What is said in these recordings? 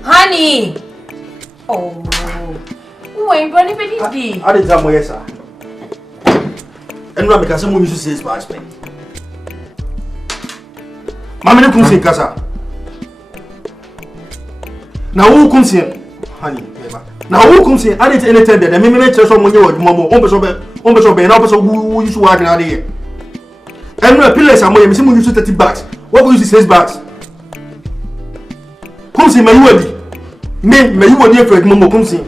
Honey! Oh, when Bonnie Betty, I didn't tell my yes, sir. And because someone used to say Spanish. Mamma comes in Casa. Now who comes in? Honey, now who comes in? I didn't anything that I may make someone you or Momo, almost obey an officer who used to work out here. And no pillars are more, someone used to 30 bucks. What will you say, bucks? Comes in my word. Me, you were near for Momo comes in.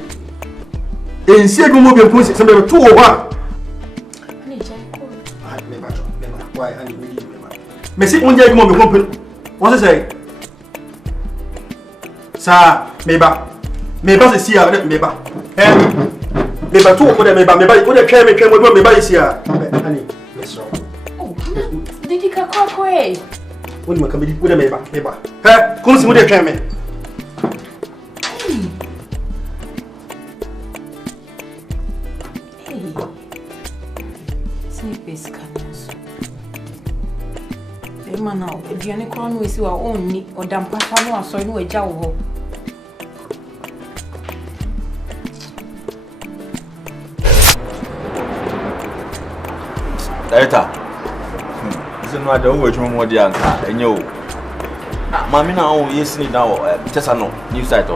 And said Momo comes in, somebody 2 or 1. Why, honey, me see one day come company. What is say? Sir, meba is here, meba. Meba 2 for them, meba, put a camera, meba is here. Honey, yes, sir. Oh, did you call away? When you come with a meba. Hey, come see what they camera. Now, if you are not with your own or damn papa, so no a jowl. Director, this is not the whole room with the anchor, and you. Mammy now, yes, now, just a no, new site.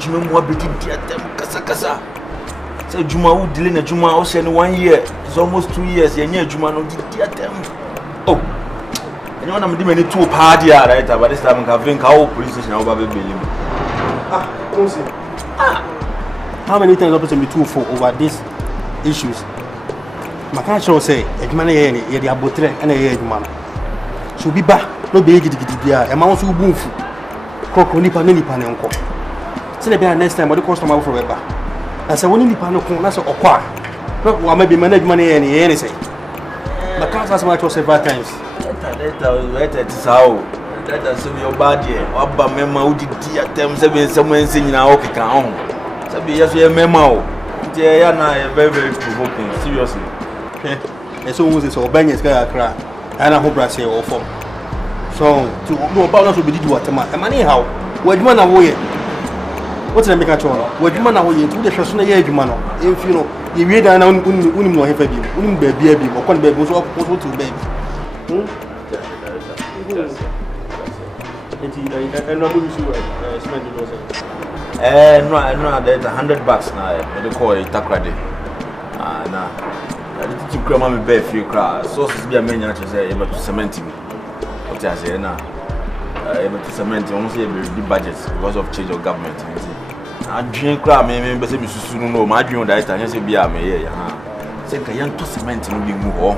Juma, what be them, Casa. Say Juma would delay a Juma also in 1 year. It's almost 2 years, and yet Juma no did them. Oh. You know, I'm doing 2 party, right? But this time I'm having our police station over the building. Don't say. How many times have we been for over these issues? My country say, a man here, the apotre, and a head man. So be back, no big idea, a mouse who boom. Cock only panel panel. Say the next time, what the customer forever. I said, only panel corners or qua. Not maybe manage money any say. My country has much several times. That's how that's your body. Abba Mema who did them 7 singing now. Okay, count. So be yes, your memo. They are very, very provoking. Seriously. And so was this or Banyas cry. And I hope I say all for. So to know about us will be do what I'm anyhow. Where you man away? What's the make a choice? Where you man away into the person a year, man. If you know, you read an unimo heavy, baby, or one baby was also to baby. No, there's $100 now. They call it takrade. Nah. I did to grandma me bear few crowds. So be a man to say able to cement him. What I say now, able to cement him. Almost the budgets because of change of government. I drink crowd. Me, but say me soon know. My dream that I say be a me here. Say can young to cement him be move on.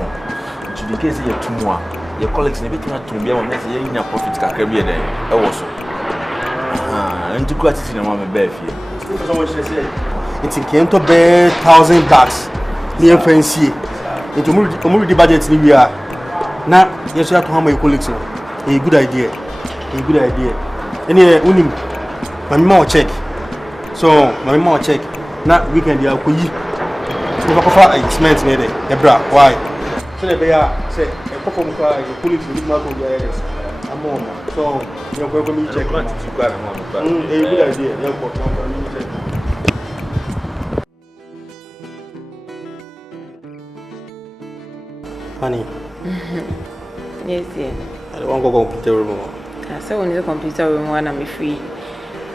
To the case you 2 more. Your colleagues never came to be on next year in your profit can be there. Also, and to go to cinema, my bear fee. It's in Kento Bay $1,000 near fancy. Into the budget we are now. Yes, you have to have my colleagues. A good idea. Any unim, my mom check. So, my mom check. Now we can do a quick. If I prefer expense, why? So, they are say. From your colleagues with my I'm on. So, you're going to me check. Good idea. You're going to check. Honey. Yes, yeah. I don't want to go computer room. I said when the computer room when I'm free.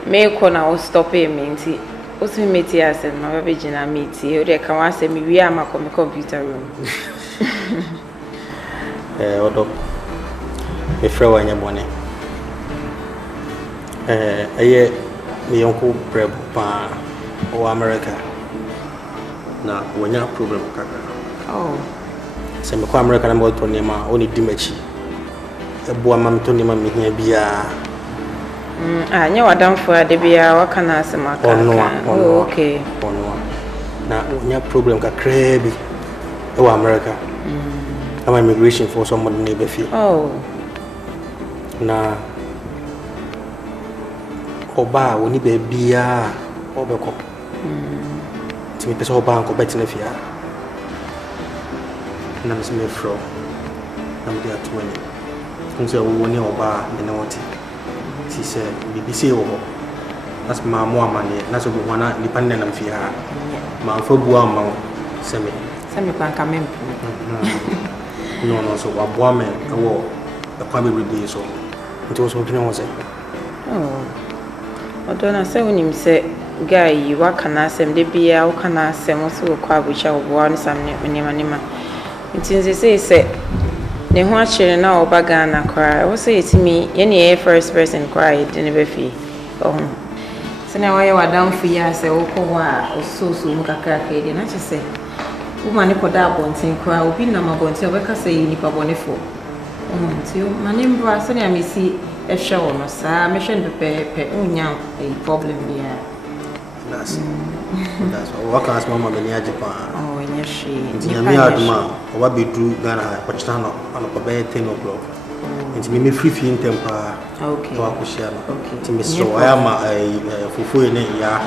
Make one I will stop it, meanty. Also, meet yes, and my original meet you. They come and say me, we are my computer room. Although, if you want your money, my uncle Breb or America. Now, when you have problem, oh. So, my American about to name only Dimechi. A boy, mamma to name me here be I know I don't for the beer. What can I say? Oh, okay. Now, when you have problem, crabby or America. I'm immigration for someone in neighbor fee. Oh. Na Oba, when you be beer or the cop. To me, person Oba and go better in the fear. And I'm Smith Fro. I'm there 20. Come say, we want Oba, and I want it. She said, BBC over. That's my more money. That's what we want to independent of fear. My for Buama, semi. Semi can come in. No, so a woman, a war, the family day so. It was what you say. Oh, I don't say when him say, Guy, you what can I say? The beer, how can I say? Also, quite which I want some name. It is they say, the watcher now bagana cry. I say to me, any first person cried in a fee. Oh, so now I were down for years, I will call or so soon, Kakaki, and I just say. Woman put that bonting cry, will be number bonting, or can say Nipa Bonifo. Until my name was I may see a show, no, sir. I mentioned the pay a problem here. That's what can ask Mamma in Japan. Oh, yes, she. Me out, ma, what be do Ghana, Pachano, on a bed 10 o'clock. It's me free in temper. Okay. Okay. To me, so I am a fufu in a year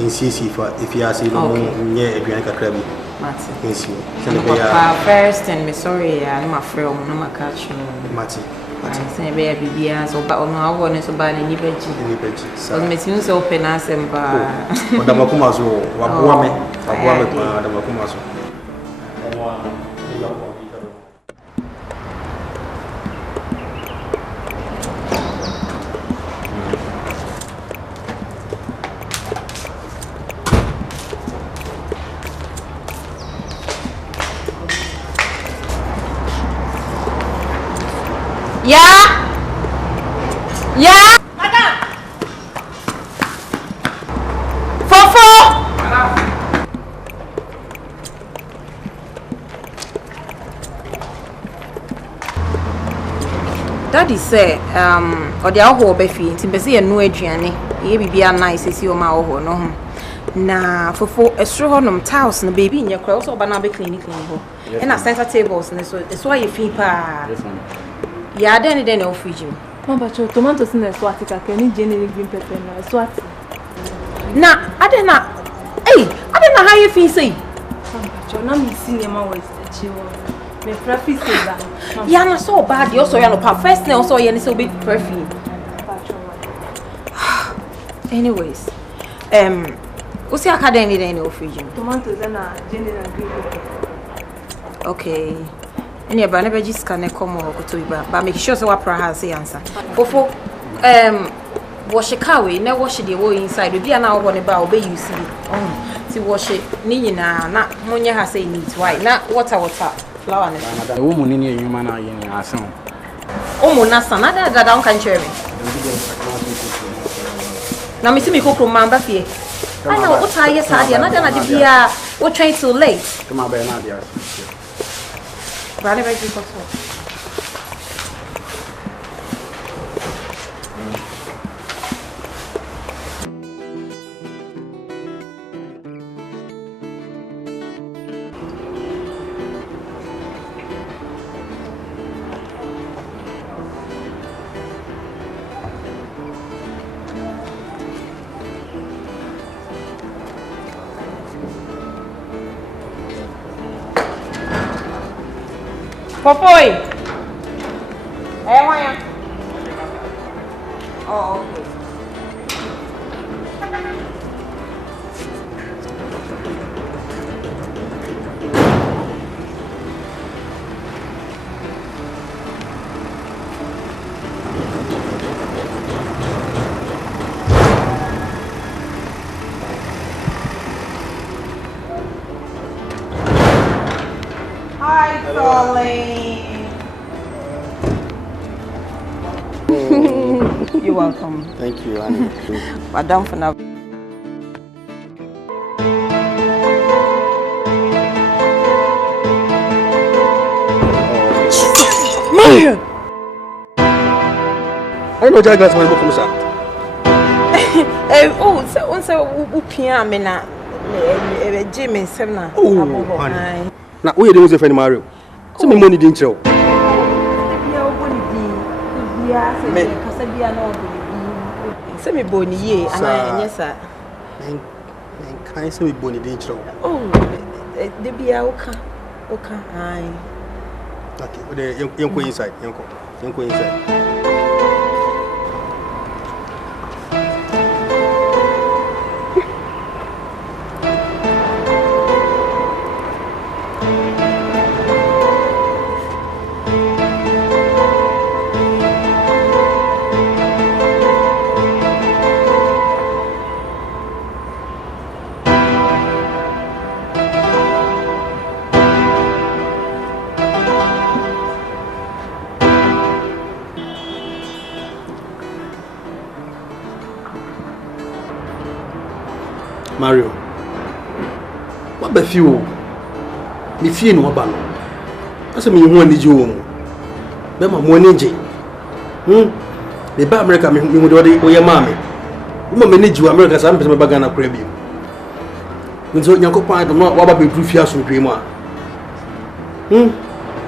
in CC for if you are seeing near a Bianca Crabby. First and me sorry, I'm a friend, no my catch. Mati. I say baby, so but on our one is about any veggie. So Miss News open as and by the Makumazo, Wabuame, the Makumazo. Yeah, madam. Fofo. Daddy say, or the alcohol be free. Nti bese ye no aduane. Ye bibia nice esi o ma ho no ho. Na fofo esro ho nom tiles na baby nya kra so ba na be clean ho. E na center tables ne so why ye fi pa. Ya den na ofiji. Mama, tomatoes in the Swatika can you generally green pepper na Swati? Na, I don't know how you feel say. Mama, na me cinema was chiwo. Me prefi say that. Ya na so bad, you so ya no pa first na so ya ni so be prefi. Anyways, what's your academy then ofiji? Tomatoes na general green pepper. Okay. Any ba na be jiska na come o to iba but make sure say what pra has answer fofo wash kawe na wash the wo inside be na wo ne ba obey you see ti wash ni nyina na monye ha say neat why na water flower na e wo mu ni ni enwuma na ye ni asan o mu na san na da don kan chere me na me see me kokro mamba fie ana wo ta ye sa dia na da na de bia wo try too late to ma be na dia Vale, vai aqui, passou. Papai! É, mãe. Oh, okay. Hi, darling. You're welcome. Thank you, Annie. Madam for now. Mario! I don't know what glass man from sir. Oh, so Upia Mena, Jimmy Semna. Oh, honey. Now, we didn't say Mario. Some money didn't show. Semi boni ye, and yes, sir. And can I say Bonnie didn't show? Oh, the be oka, aye. Okay, but the young queen inside, young queen inside. Mario, what about you? Me fear no about. That's me who need you. Be my money. The ba America me do the oya mama. Uma me need you America some person be Ghana kra bi. Nso nyakopan do no wa ba be du fia so dwe mu a.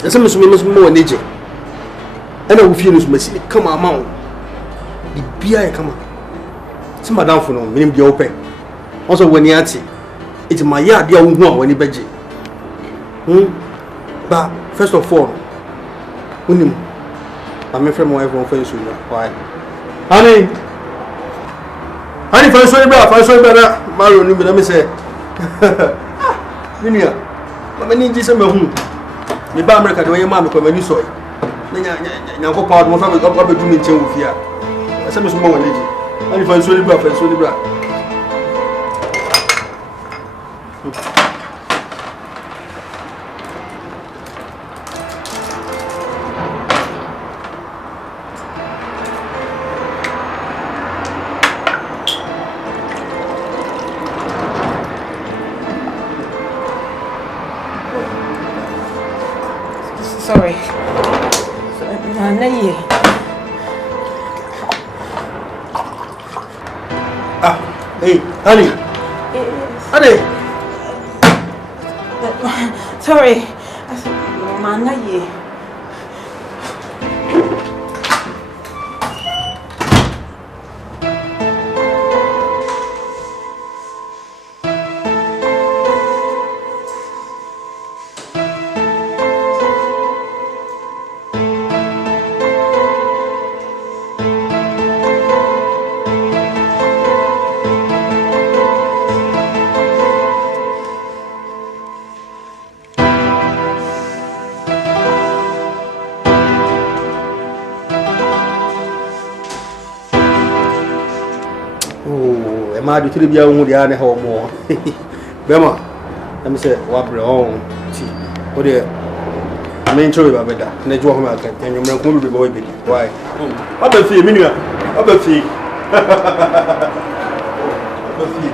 Ese me so me woni je. Ana wo fie no so masi come ama wo. Bibia e come. Si madam fo no me nim dia open. Also when you it's my yard dear when you beji. But first of all, I'm a friend of my friend. Why? Honey, for so better, Mario, let me say. Linia, I'm an English and the America, the way your mamma come and you saw it. Then you go part of my family, do me change with you. I said, Miss Moore, lady. And if I saw the bra, Sorry. Hey, honey. Honey. Sorry. I said, Manaye. Ma do tiri bia hu dia ne ha omo bema let me say wa bre on ti o de men chori ba beda na jo ho ma kan enwumre ko bi bo bi why ba ba fi mi nua ba ba fi ba fi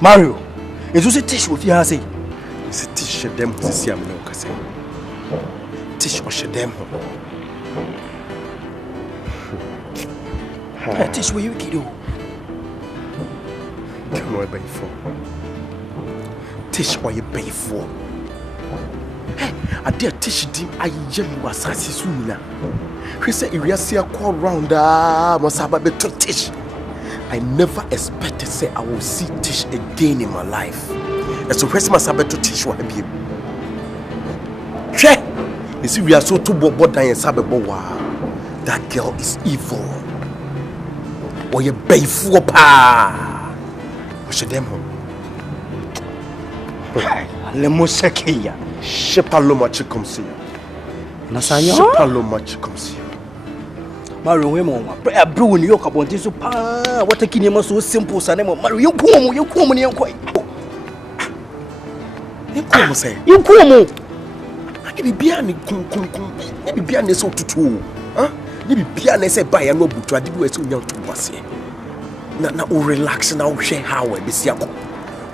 Mario, is you tish with your say? Is it tish them to see am no kase? Tish or them. Tish where you kiddo. Come on, pay for. Tish or you pay for. I dare tish dim I yam was assassinina. He said, if you see a call round, must have a better tish. I never expected to say I will see Tish again in my life. And so Christmas I better Tish will help you. You see, we are so too bored and sababo. That girl is evil. Or you pay for pa. What's your demo? Lemosekia. Shepaloma chikomsi. Nasanyo? Shepaloma chikomsi. Mario, I brew in York about this. What a kinema so simple, Sanemo. Mario, you come, you quite. You come, say. You come. I can be behind maybe behind so to two. Huh? Maybe behind say by a no book to do it so young to was here. Now, relax now, share how I be siako.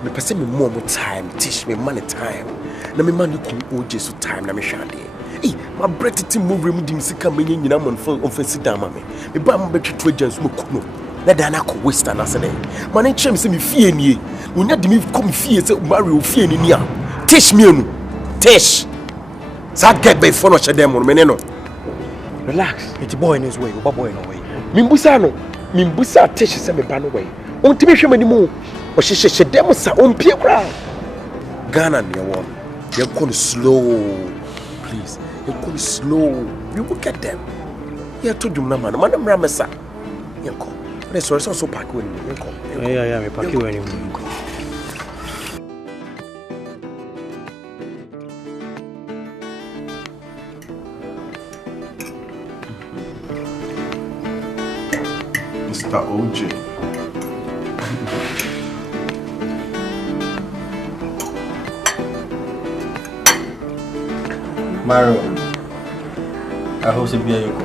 Me person me more time, teach me money time. Na me man come OJ so time na me shade. Eh, my bread ti mo rem dim Sika me nyina mon on sit down me. Me ba mo betwe agents mo kuno. Na da na ko waste na say. Man chem say me fie nie. Onya de me come fie say Mario fie ni a. Teach me anu. Teach. That get by for no shade mo me no. Relax. It's boy in his way. Oba boy no way. Mimbusa no. Mimbusa teach say me ba no way. On ti me hwe mani mu. O she dem sa on pie kra. Ghana near one. You're going slow. Please. You're going slow. You will get them. You're too dumb, man. Man, I'm Ramesa. You're going. Let's also pack with me. Yeah, me pack you anymore. Mr. OJ. Mario, I hope to be a young.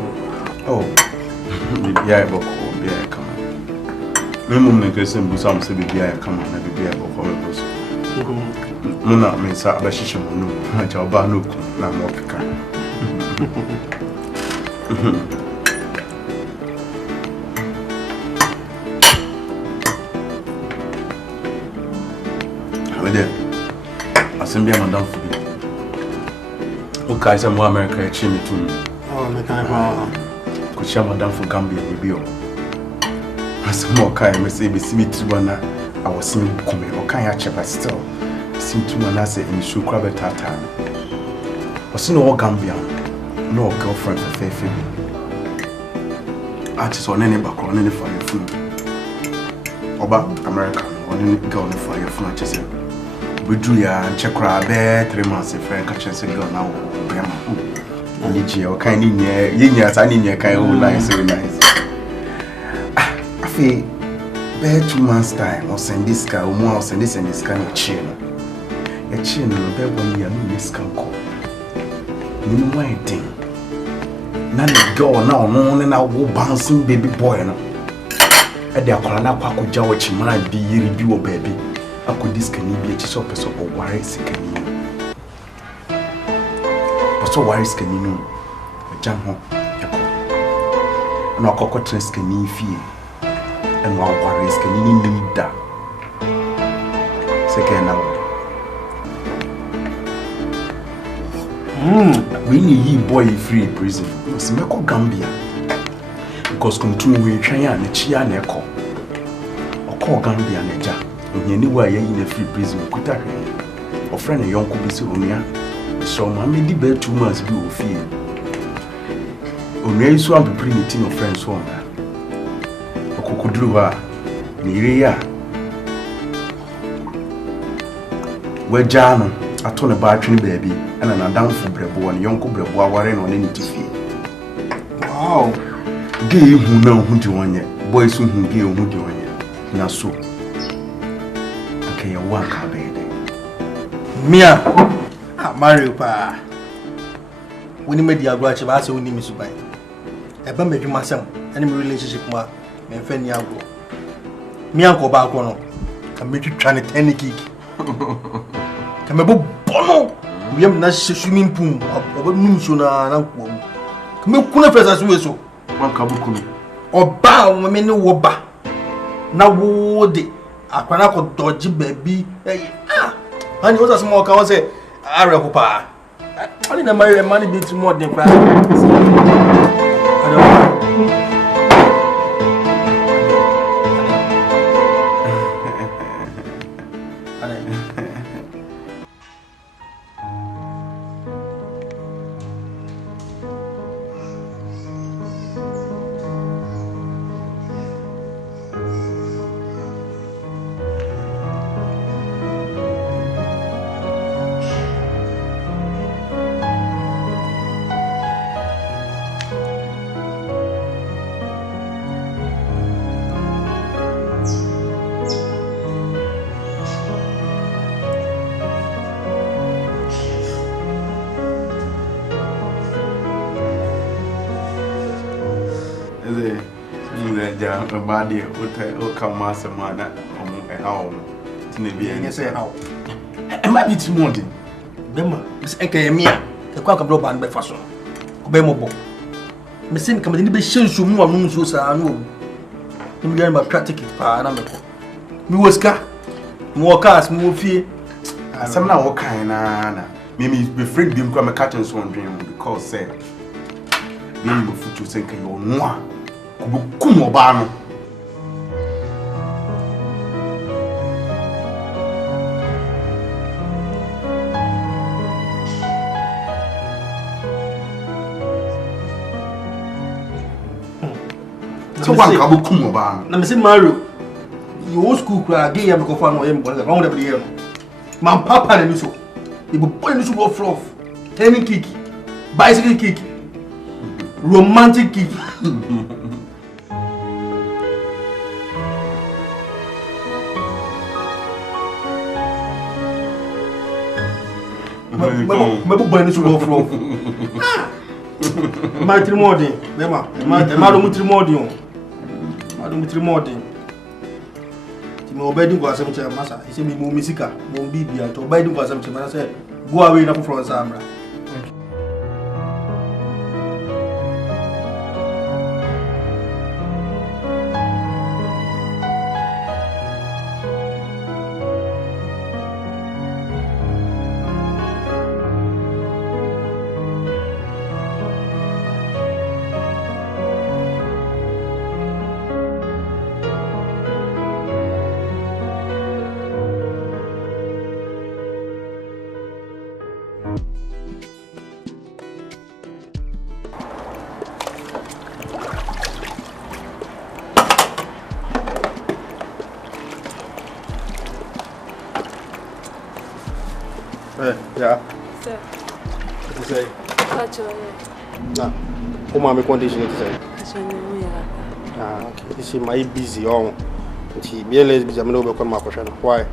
Oh, maybe I will be a come. Remember, I guess I'm some say be a come and be a book for us. Mona means a bashisham no, I shall ban no, na more picker. How are you? I send me a madam for you. Okay, some more America achieve me too. Oh, me can't. Could share madam for Gambia maybe. As more kind, me say be see me to one. I was seeing come. Okay, I check, but still, seem to man say in shoe crab at that time. Was no Gambia, no girlfriend for fair Phoebe. Artists on any background, any fire food. Oba American, on any girl on fire food, just say. We drew ya and check her 3 months if I catch a girl now. And you kind in here, yes, I need your kind of nice, very nice. I feel bare 2 months' time, or send this guy, or more, send this and this kind of chin. A chin, and bare 1 year, no miss can call. No my thing. None of girl now, no, and I will bouncing baby boy. At the Akolana Paco Jawach might be review baby. I could this can be a chop or worry sick. But so worries can you know? A jam home, and our cockroaches can you fear, and our worries can you need that. Second hour. We need ye boy free prison. Was Meko Gambia because continue try and a chia and echo or call Gambia and a jack. Anywhere in a free prison, could I or friend a young could be so near. So, mammy, the bed 2 months be of fear. Only so I'll be bringing it in of friends home. A cocodrua, Niria. Where Jan, I told a battery baby, and an down for Brebo and young Brebo warren on any TV. Wow, gay who know who do one yet, boys who gay who do one yet. Now so. Okay, you walk out, baby. Mia, Mario pa. When you made the agro, I say we need me to buy. A bump you myself, any relationship, ma, and Fanny Agro. Me uncle Balcono can make you try to any gig. Come about Bono. We have not swimming pool or moon sooner. Come up, Kuna as we so. One cabukuni. Or bow, women no woba. Now, would it? I can't dodgy baby. And he was a small cow say, Arapopa. I didn't marry a money bit more than that. Body, what come master man at home. maybe. You say how? Am I bit more than Bema, Miss Ekemia, the Quack Blow Band by Fashion. Bemobo. Miss Sim come in the Shin Sumu and Munzus are no. You learn my practice, Panamaco. Muska, more cars, more fear. some now what kind of maybe be free beam come a cat and so on dream because say being the foot to think you one. Kumo Bano. So one cabo Kumo Ban. Now, Miss Mario, you old school cry, gay and go for him, but around every year. My papa and you so. You will put in the floor, turning kick, bicycle kick, romantic kick. Maybe burn this floor. My trimodi, Madam Trimodium. Madam Trimodi. Timo Beding was some massa. He said, me Sika, won't be here to Beding was some. I said, go away up from Samra. Yeah. Sir. What to say? Nah. Who my condition to say? Okay. This is my busy on. She barely busy. I'm not my question. Why?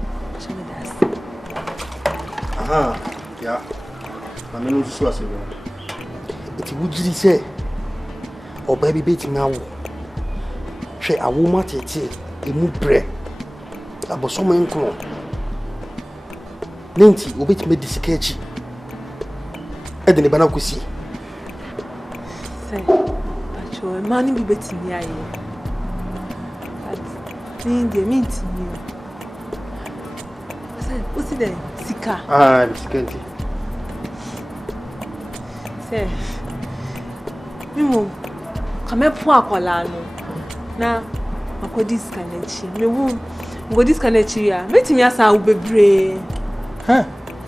Yeah. I'm not sure. It would you say? Oh, baby, beat now. She a woman tete. A mu pre. Abo so man ko. Nenti obet me disikechi. Edene bana kwesi. Say, acho mani bi betimi aye. But ni de minti ni. Say, what's it then? Sika. Ah, Sikenti. Say. Mimo kamepo akwala no. Na akodi skanechi. Me wu ngodi skanechi ya. Betimi asa wo bebre.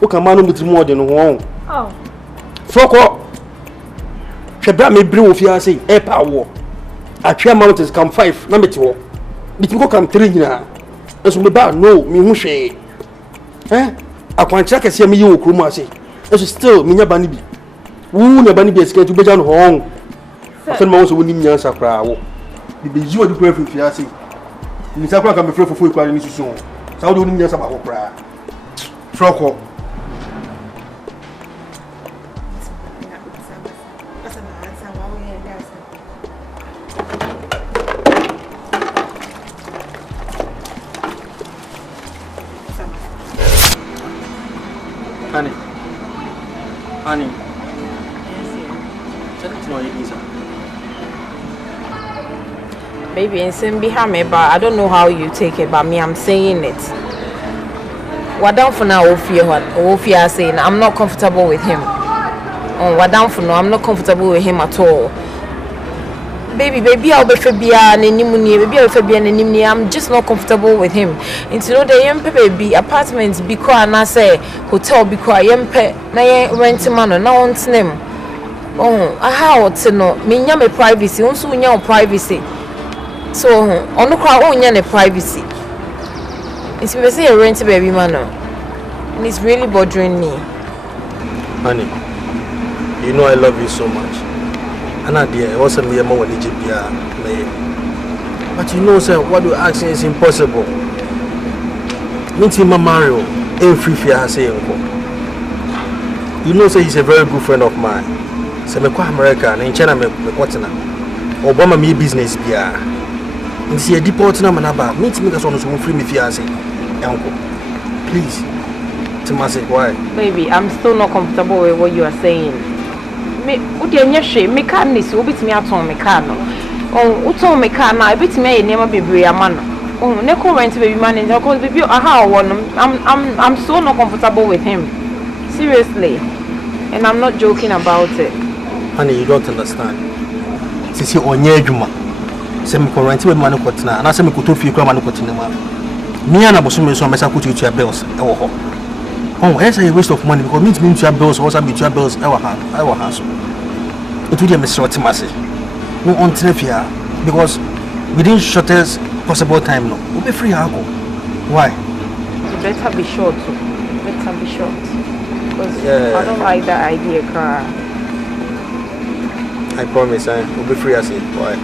O ka manu mitri mo de no ho. Oh. Foko. Hwebra me bre wo fia sei e pa wo. Atwa mountains come 5 na meti wo. Bitimi ko come 3 nyina. Eso me ba no me hu hwe. Akwancha kese me yi wo kromu ase. Eso still me nya ba ni bi. Wu na ba ni bi esike tu beja no ho. Afen ma wo so woni nya sakra wo. Bi be yi wo di kura fia sei. Ni sakra ka me frefofo ikware ni susu. Sa wo woni nya sakra wo kra. Froko. Honey. Baby, and send behind me, but I don't know how you take it, but me, I'm saying it. What down for now, Ofia saying I'm not comfortable with him. Oh, what down for now, I'm not comfortable with him at all. Baby, I'll be Fabia and baby, I'll Fabia and I'm just not comfortable with him. And you know, the young baby apartments because I say hotel because young pet, na rent man, no one's name. Oh, how to know me, my privacy, also your privacy. So, on the crowd, only privacy. It's me say a rent baby man, and it's really bothering me. Honey, you know I love you so much. And I wasn't me more than but you know, sir, what you asking is impossible. Meeting my Mario, every fear say uncle. You know, sir, he's a very good friend of mine. So me kwa America and in China me kwatena. Obama me business bia. Nti e deport na manaba. Meet me ka so no so free me fear say uncle. Please. Timasi, why? Baby, I'm still not comfortable with what you are saying. Me can't miss you bit me at home, mecano. Oh, Uton mecana, I bit me never be a man. Oh, Neko went to baby man in the cause baby. I'm so not comfortable with him. Seriously. And I'm not joking about it. Honey, you don't understand. Sisi Onyejuma. Say me current with Manu Kotina, and I say me kuto fi Manu Kotina. Me and Abosume so mesa kuto your bills. Oh, it's a waste of money because means me to bills or some to bills our house. It will be a short message. No on here because within shortest possible time no. We'll be free alcohol. Why? You better be short too. Better be short. Because Yeah. I don't like that idea, car. I promise we'll be free as it. Why?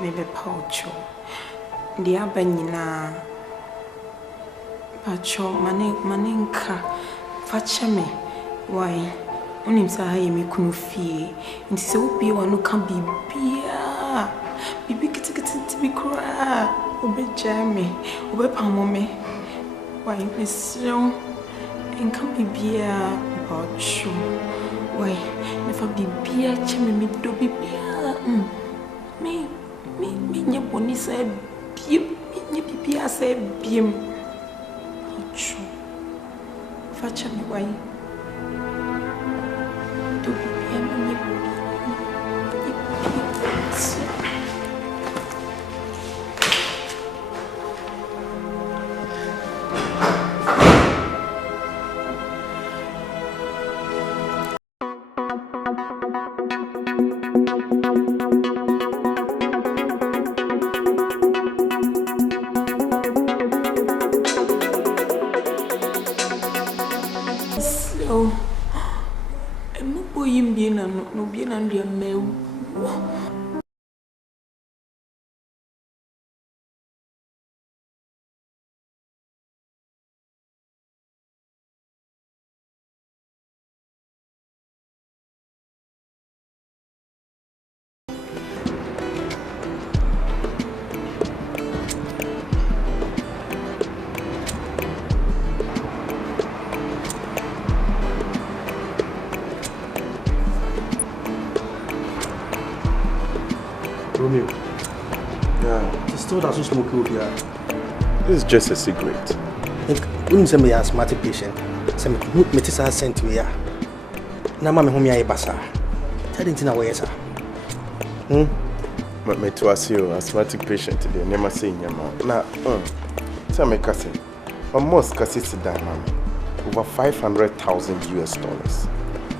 Maybe poucho. The abanina pacho maninka fachame. Why? Unim sahaye me kunu fie. Nti se ubi wanu kan bibia. Bibi kiti bi kura. Obe jame. Obe pamome. Why mesro? Enkan bibia pacho. Why? Nefa bibia chame me do bibia. Me nye boni se biem, me nye bibia se biem. Ocho. Facha mi wai. Do bibia me nye no bien and your mail. Romeo. Yeah. It's still that so smoke over here. This is just a cigarette. When you say me asthmatic patient, say me tisa sent to here. Na mama home ya ibasa. Tell them tina we sir. Me to us you asthmatic patient today, never saying your mouth. Now, tell me, cousin, almost sit down, over $500,000.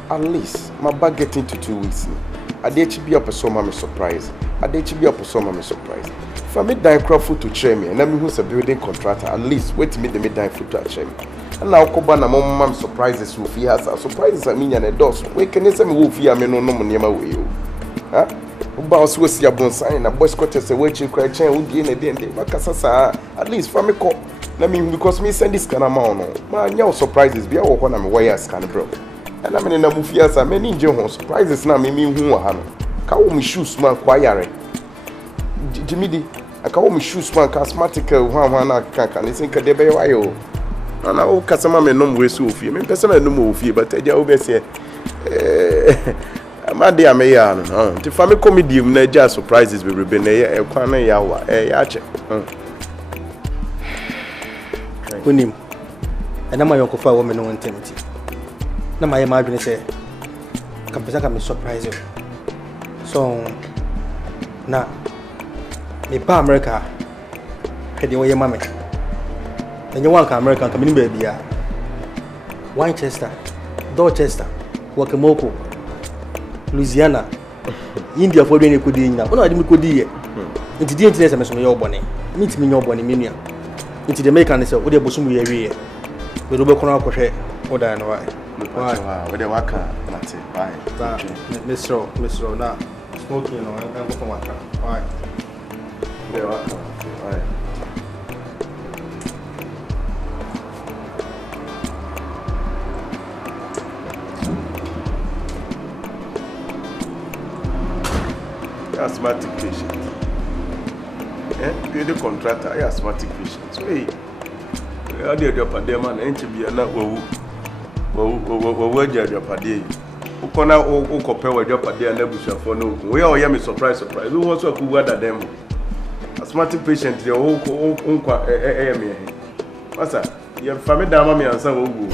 At least, my bag getting to 2 weeks. I did be up a so mama surprise. I did be up a so mama surprise. If I made dine crop food to chair me, and I'm who's a building contractor, at least wait to meet the midnight food to chair me. And now, Kobana, mom surprises who he has a surprises. I mean, and a dose. Wait, can you say me who fear me no near my way? Huh? Boss was your bon sign, a boy squatters a waiting cry chain would be in a day. At least for me, call. I mean, because me send this kind of amount. Man, your surprises be our one I'm wires can bro. And I'm in a movie as a many John surprises now, me who are having. Cow me shoes, man, quiet. Jimmy, I call me shoes, man, asthmatic, one I can think a debate. And I will customer may no way so fear. Me personally no more fear, but I always say, my dear Mayan, the family comedy, no just surprises will be a corner yawa, yache. Unim, and I'm my uncle for woman no intimate. Now my imagine say, Campesa can surprise you. So now, me pa America, head away your mammy. And you want American coming baby, Winchester, Dorchester, Wakamoko, Louisiana, India for doing a good day now. No, I didn't go there. Into the internet, I'm your bonnet. Meet me your bonnet, Minia. Into the mechanism, what they bosom we are. We don't go crochet or die. Why? With the waka, that's it. Bye. Miss Rowe, now smoking or I'm going for waka. Why? The waka. Why? Asthmatic patient. You're the contractor, I asthmatic patient. So, hey, I did your padema and to be a not word your paddy. Who can now compare with your paddy and nebush for no? We all hear me surprise. Who wants to go at them? Asthmatic patient, your uncle, Master, your family dama and some.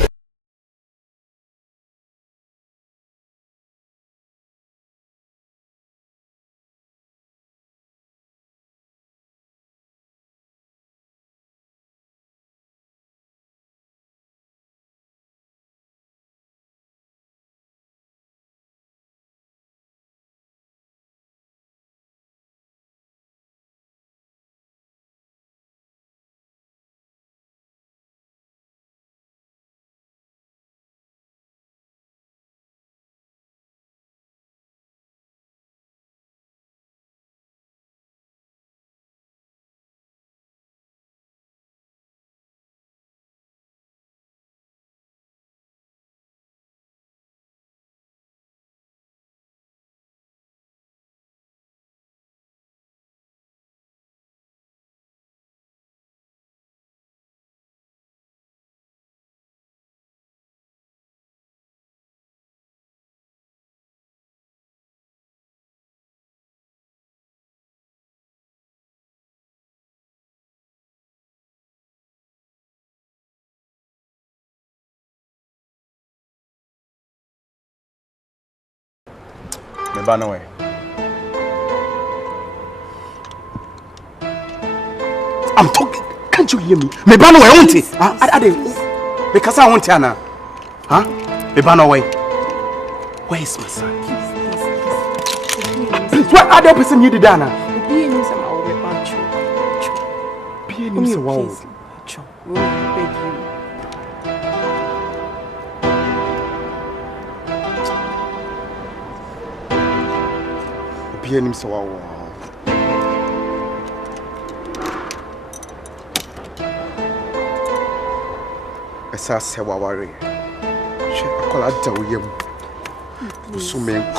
Me ban away. I'm talking. Can't you hear me? Me ban away, won't it? I didn't. Because I want Anna. Huh? Me ban away. Where is my son? Please, what other person you did, Anna? Be in some hour, Be in some hour. We beg you. Be in some hour. Esa sewa wari. She akola dawo yem. Busu menku.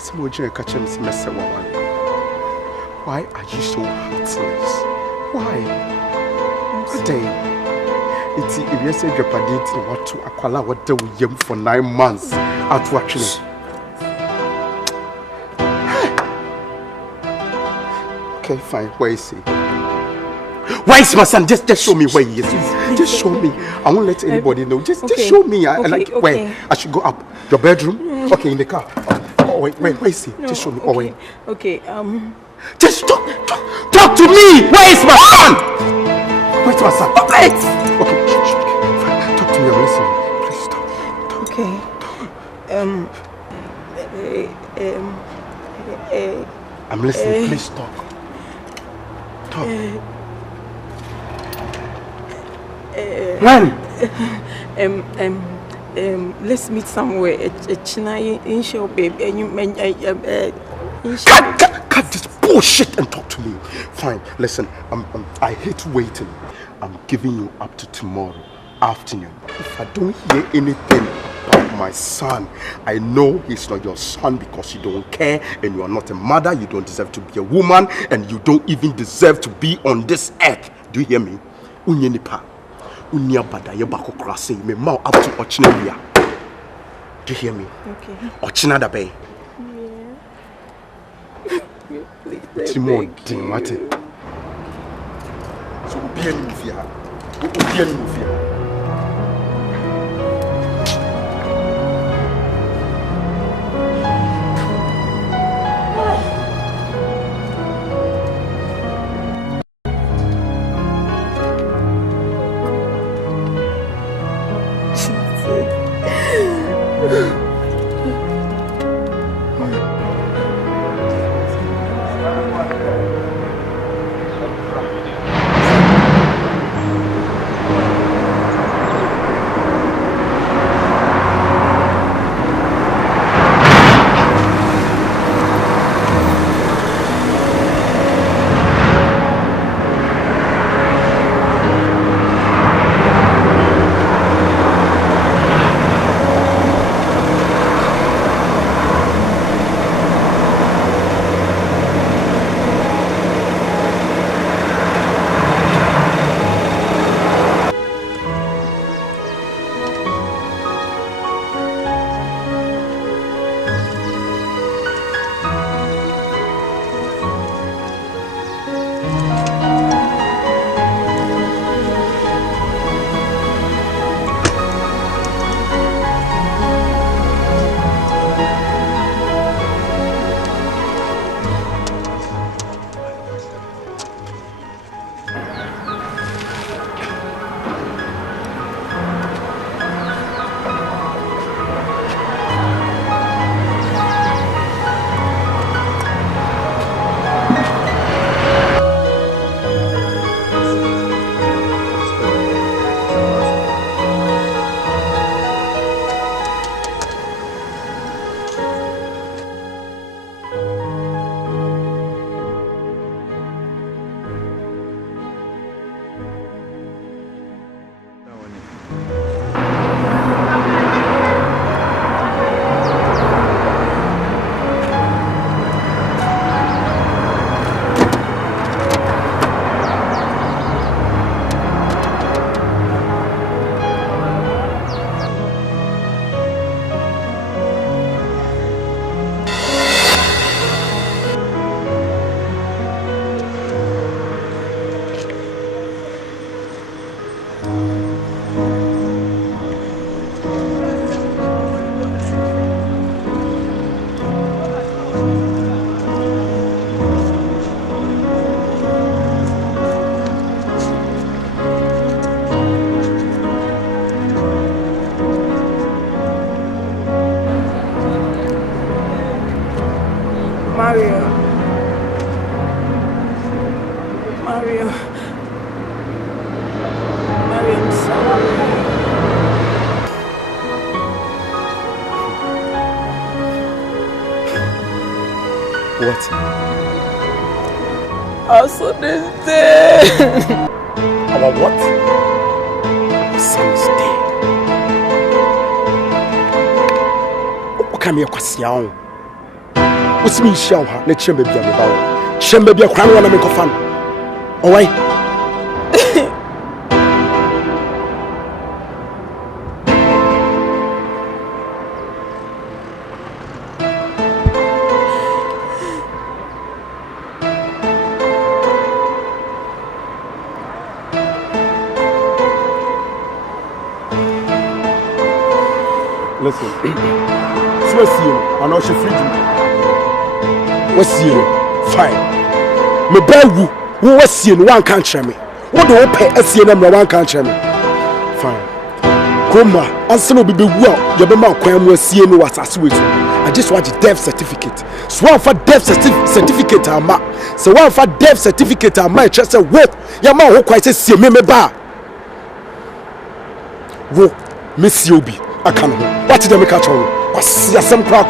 Some would you catch him sewa wari. Why are you so heartless? Why? Today, it's if you say your paddy what to akola what dawo yem for 9 months out watching. Okay, fine. Where is he? Where is my son? Just show me where he is. Just show me. I won't let anybody know. Just show me. I like where I should go up. Your bedroom? Okay, in the car. Where is he? No, Just show me. okay. Okay, Just talk to me! Where is my son? Where's my son? Wait! Okay, fine. Talk to me, I'm listening. Please talk. Okay. I'm listening, please talk. Talk. When? Let's meet somewhere. In show, babe. Cut this bullshit and talk to me. Fine, listen, I hate waiting. I'm giving you up to tomorrow afternoon. If I don't hear anything about my son, I know he's not your son because you don't care and you are not a mother, you don't deserve to be a woman, and you don't even deserve to be on this earth. Do you hear me? Unyenipa. Unyabada yebako krase me mau up to Ochinabia. Do you hear me? Okay. Ochina bay. Please, Timon, Timate. So be any move here. Be any move here. What? Also this day. Our what? Our son is dead. Come here, Kwasiao. What's me, Shaw? Let's shame baby. Shame baby, a crown wanna make a fun. Oh, why? Listen, so what's you? I know she free. What's you? Fine. Me bewu. Who was you? One can't share me. What do I pay? I see them. One can't share me. Fine. Grandma, answer no be well. Your mama kwam was seeing me was Osewus. I just want the death certificate. So one for death certificate ama. So one for death certificate ama. Just say what? Your man who quite say me ba. Wo, Miss Yobi. I can't. What did they make catch on? What's your some crack?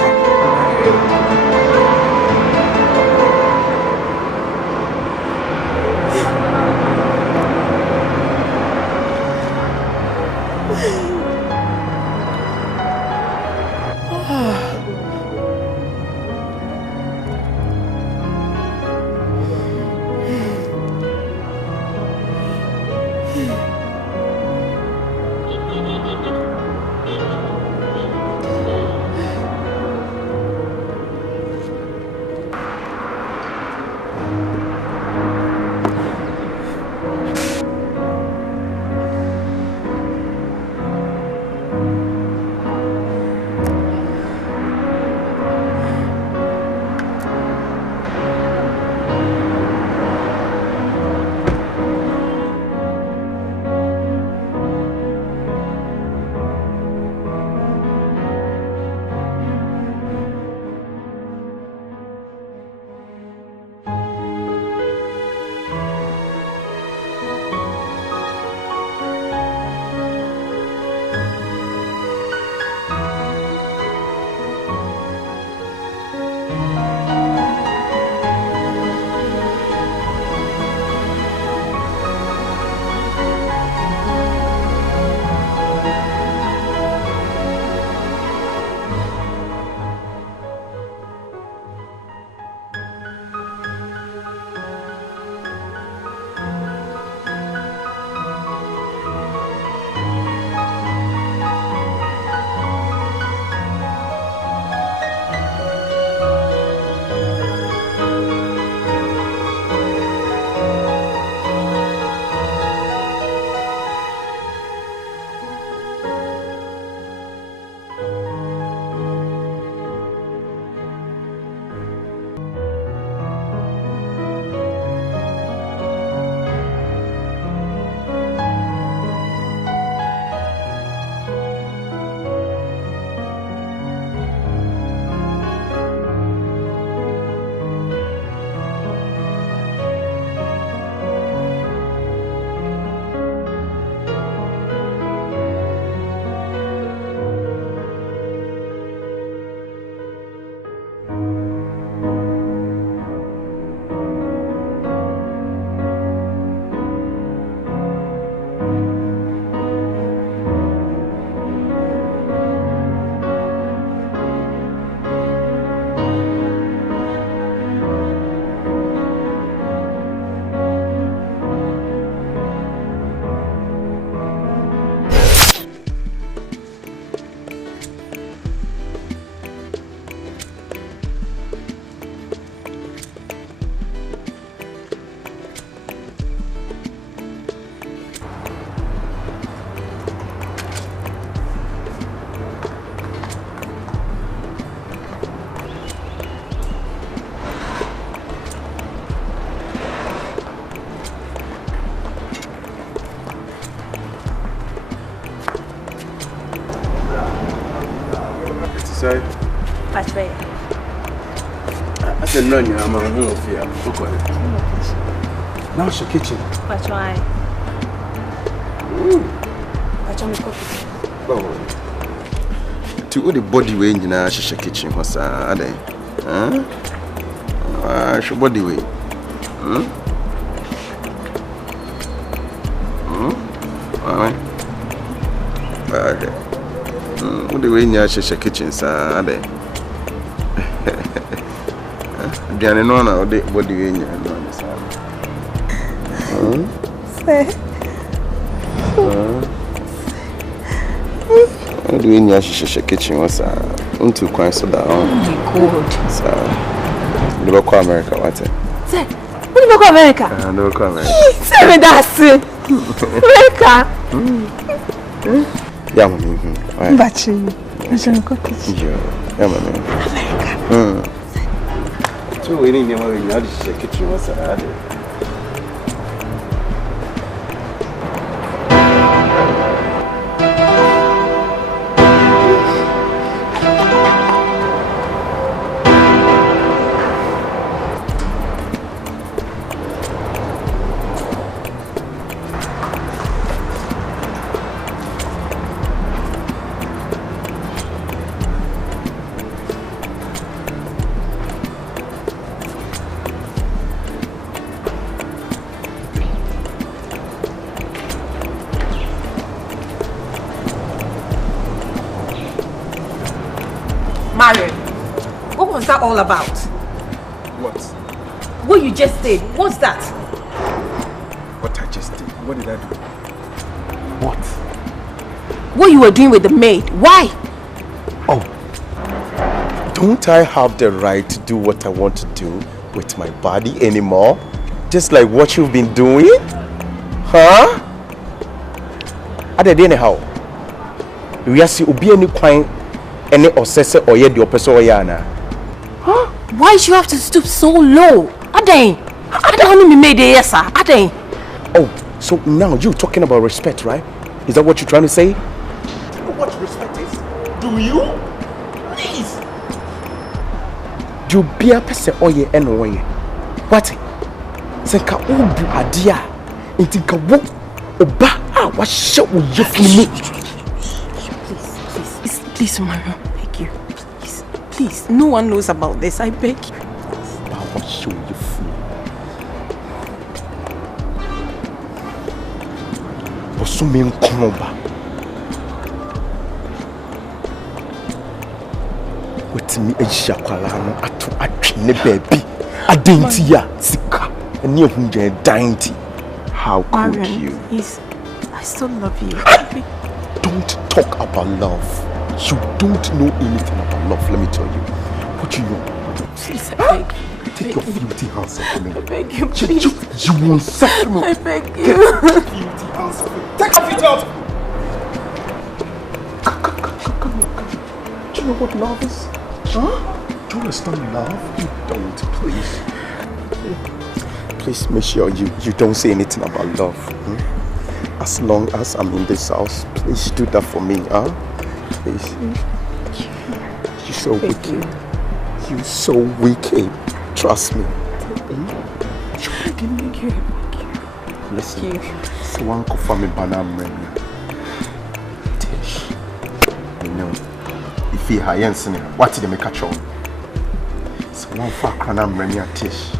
Sorry? Patrick. I said, no, I'm a home of you. Now it's your kitchen. Patrick. Patrick, oh. To all the body way in the kitchen was a day. Huh? Your body way. Okay. What the way in your kitchen, sir? Diana, no, no, what do you mean? What do you mean? Your kitchen was too quite so down. Good. Sir, never call America, what? Sir, what do you call America? Never call America. Say me that's America. Yeah, But you, I shall go kitchen. Yeah, man. America. So we need to know how to check it. What's that? Marion, what was that all about? What? What you just did, what's that? What I just did? What did I do? What? What you were doing with the maid, why? Oh. Don't I have the right to do what I want to do with my body anymore? Just like what you've been doing? Huh? I did anyhow. We are see obi any kwine any osese oye di opeso oyana. Huh? Why should you have to stoop so low? Aden. Aden me made it, yes sir. Aden. Oh, so now you talking about respect, right? Is that what you're trying to say? Do you know what respect is? Do you? Please. You be a person oye eno oye. What? Senka obu adia. Intinka wo oba ah wa show you for me. Please, Mario, beg you. Please. No one knows about this. I beg you. I will show you fool. Osume nkonoba. Wetimi ejia kwala no ato atwene baby. Adenti ya Sika. Eni ehunje dainti. How could Marion, you? Please. I still love you. Don't talk about love. You don't know anything about love, let me tell you. What you know? Please, I beg you. Take your filthy hands off me. I beg you, please. You won't suffer me. I beg you. Take your filthy hands off me. Take your feet out! Come. Do you know what love is? Huh? Do you understand love? You don't, please. Please make sure you don't say anything about love. Hmm? As long as I'm in this house, please do that for me, huh? Please. You're so wicked. You're so wicked. Trust me. Listen. So one could for me banana. Tish. You know, if you have Jensen, what did they make a show? So one for Cranam Remy at Tish.